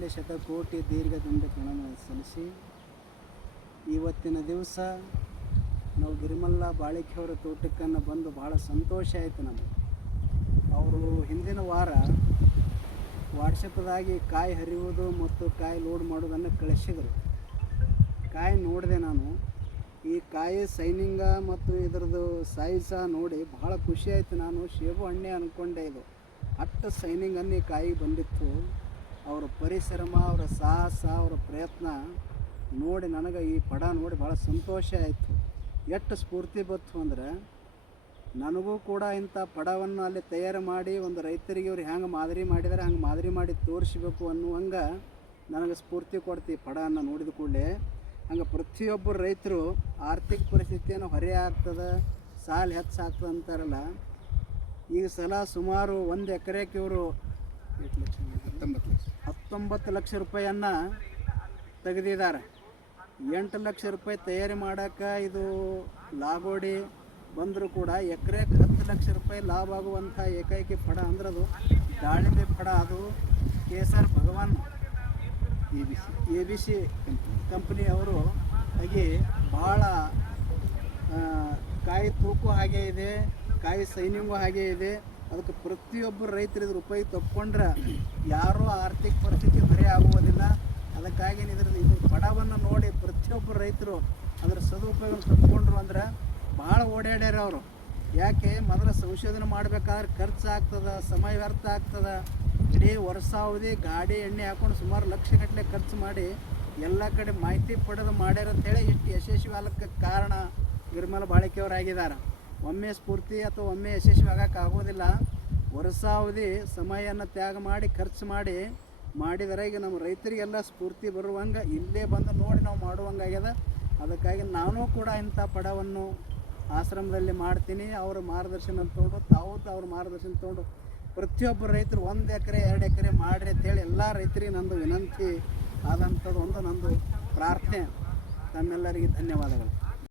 ಮೊದಲೇ ಶತಕೋಟಿ ದೀರ್ಘದಿಂದ ಪ್ರಣಾಮ ಸಲ್ಲಿಸಿ ಇವತ್ತಿನ ದಿವಸ ನಾವು ಗಿರಿಮಲ್ಲ ಬಾಳಿಕೆಯವರ ತೋಟಕ್ಕನ್ನು ಬಂದು ಭಾಳ ಸಂತೋಷ ಆಯಿತು ನಮಗೆ. ಅವರು ಹಿಂದಿನ ವಾರ ವಾಟ್ಸಪ್ದಾಗಿ ಕಾಯಿ ಹರಿಯುವುದು ಮತ್ತು ಕಾಯಿ ಲೋಡ್ ಮಾಡೋದನ್ನು ಕಳಿಸಿದರು. ಕಾಯಿ ನೋಡಿದೆ ನಾನು. ಈ ಕಾಯಿ ಸೈನಿಂಗ ಮತ್ತು ಇದರದ್ದು ಸೈಜ ನೋಡಿ ಭಾಳ ಖುಷಿ ಆಯಿತು. ನಾನು ಸೇಬು ಹಣ್ಣೆ ಅಂದ್ಕೊಂಡೆ, ಇದು ಅಷ್ಟು ಸೈನಿಂಗನ್ನು ಈ ಕಾಯಿಗೆ ಬಂದಿತ್ತು. ಅವರ ಪರಿಶ್ರಮ, ಅವರ ಸಾಹಸ, ಅವರ ಪ್ರಯತ್ನ ನೋಡಿ ನನಗೆ ಈ ಪಡ ನೋಡಿ ಭಾಳ ಸಂತೋಷ ಆಯಿತು. ಎಷ್ಟು ಸ್ಫೂರ್ತಿ ಬಂತು ಅಂದರೆ ನನಗೂ ಕೂಡ ಇಂಥ ಪಡವನ್ನು ಅಲ್ಲಿ ತಯಾರು ಮಾಡಿ ಒಂದು ರೈತರಿಗೆ ಇವ್ರು ಹೆಂಗೆ ಮಾದರಿ ಮಾಡಿದರೆ ಹಂಗೆ ಮಾದರಿ ಮಾಡಿ ತೋರಿಸ್ಬೇಕು ಅನ್ನುವಂಗೆ ನನಗೆ ಸ್ಫೂರ್ತಿ ಕೊಡ್ತಿ ಪಡವನ್ನು ನೋಡಿದ ಕೂಡಲೇ. ಹಂಗೆ ಪ್ರತಿಯೊಬ್ಬರು ರೈತರು ಆರ್ಥಿಕ ಪರಿಸ್ಥಿತಿಯನ್ನು ಹೊರೆ ಆಗ್ತದೆ, ಸಾಲ ಹೆಚ್ಚಾಗ್ತದೆ ಅಂತಾರಲ್ಲ. ಈಗ ಸಲ ಸುಮಾರು 1 ಎಕರೆಗೆ ಇವರು 19 ಲಕ್ಷ ರೂಪಾಯಿಯನ್ನು ತೆಗೆದಿದ್ದಾರೆ. 8 ಲಕ್ಷ ರೂಪಾಯಿ ತಯಾರಿ ಮಾಡೋಕ್ಕೆ ಇದು ಲಾಗೋಡಿ ಬಂದರೂ ಕೂಡ ಎಕರೆಗೆ 10 ಲಕ್ಷ ರೂಪಾಯಿ ಲಾಭ ಆಗುವಂಥ ಏಕೈಕ ಪಡ ಅಂದ್ರೆ ಅದು ದಾಳಿಂಬೆ ಪಡ. ಅದು ಕೇಸರ್ ಭಗವಾನ್ ಎ ಬಿ ಸಿ ಕಂಪ್ನಿಯವರು ಹಾಗೆ ಭಾಳ ಕಾಯಿ ತೂಕು ಹಾಗೆ ಇದೆ, ಕಾಯಿ ಸೈನಿಂಗು ಹಾಗೆ ಇದೆ. ಅದಕ್ಕೆ ಪ್ರತಿಯೊಬ್ಬರು ರೈತರು ಇದ್ರ ಉಪಯೋಗ ತಗೊಂಡ್ರೆ ಯಾರೂ ಆರ್ಥಿಕ ಪರಿಸ್ಥಿತಿ ಹೊರೆ ಆಗುವುದಿಲ್ಲ. ಅದಕ್ಕಾಗಿ ಇದ್ರ ಪಡವನ್ನು ನೋಡಿ ಪ್ರತಿಯೊಬ್ಬರು ರೈತರು ಅದರ ಸದುಪಯೋಗ ತಗೊಂಡ್ರು ಅಂದ್ರೆ ಭಾಳ ಓಡಾಡ್ಯಾರ ಅವರು. ಯಾಕೆ ಮೊದಲು ಸಂಶೋಧನೆ ಮಾಡಬೇಕಾದ್ರೆ ಖರ್ಚು ಆಗ್ತದೆ, ಸಮಯ ವ್ಯರ್ಥ ಆಗ್ತದೆ. ಇಡೀ ವರ್ಷಾವಧಿ ಗಾಡಿ ಎಣ್ಣೆ ಹಾಕೊಂಡು ಸುಮಾರು ಲಕ್ಷಗಟ್ಟಲೆ ಖರ್ಚು ಮಾಡಿ ಎಲ್ಲ ಕಡೆ ಮಾಹಿತಿ ಪಡೆದು ಮಾಡ್ಯಾರ ಅಂತೇಳಿ ಇಷ್ಟು ಯಶಸ್ವಿ ಆಗಕ್ಕೆ ಕಾರಣ ಗಿರಿಮಲ್ಲ ಬಾಳಿಕೆಯವರಾಗಿದ್ದಾರೆ. ಒಮ್ಮೆ ಸ್ಫೂರ್ತಿ ಅಥವಾ ಒಮ್ಮೆ ಯಶಸ್ವಿ ಆಗೋಕ್ಕಾಗೋದಿಲ್ಲ. ವರ್ಷಾವಧಿ ಸಮಯವನ್ನು ತ್ಯಾಗ ಮಾಡಿ ಖರ್ಚು ಮಾಡಿದರೆ ಈಗ ನಮ್ಮ ರೈತರಿಗೆಲ್ಲ ಸ್ಫೂರ್ತಿ ಬರುವಂಗೆ ಇಲ್ಲೇ ಬಂದು ನೋಡಿ ನಾವು ಮಾಡುವಂಗಾಗ್ಯದ. ಅದಕ್ಕಾಗಿ ನಾನು ಕೂಡ ಇಂಥ ಪಡವನ್ನು ಆಶ್ರಮದಲ್ಲಿ ಮಾಡ್ತೀನಿ. ಅವರ ಮಾರ್ಗದರ್ಶನ ತೊಗೊಂಡು ತಾವು ಅವ್ರ ಮಾರ್ಗದರ್ಶನ ತೊಗೊಂಡು ಪ್ರತಿಯೊಬ್ಬರು ರೈತರು 1 ಎಕರೆ 2 ಎಕರೆ ಮಾಡಿರಿ ಅಂತೇಳಿ ಎಲ್ಲ ರೈತರಿಗೆ ನಂದು ವಿನಂತಿ ಆದಂಥದ್ದು ಒಂದು ನಂದು ಪ್ರಾರ್ಥನೆ. ತಮ್ಮೆಲ್ಲರಿಗೆ ಧನ್ಯವಾದಗಳು.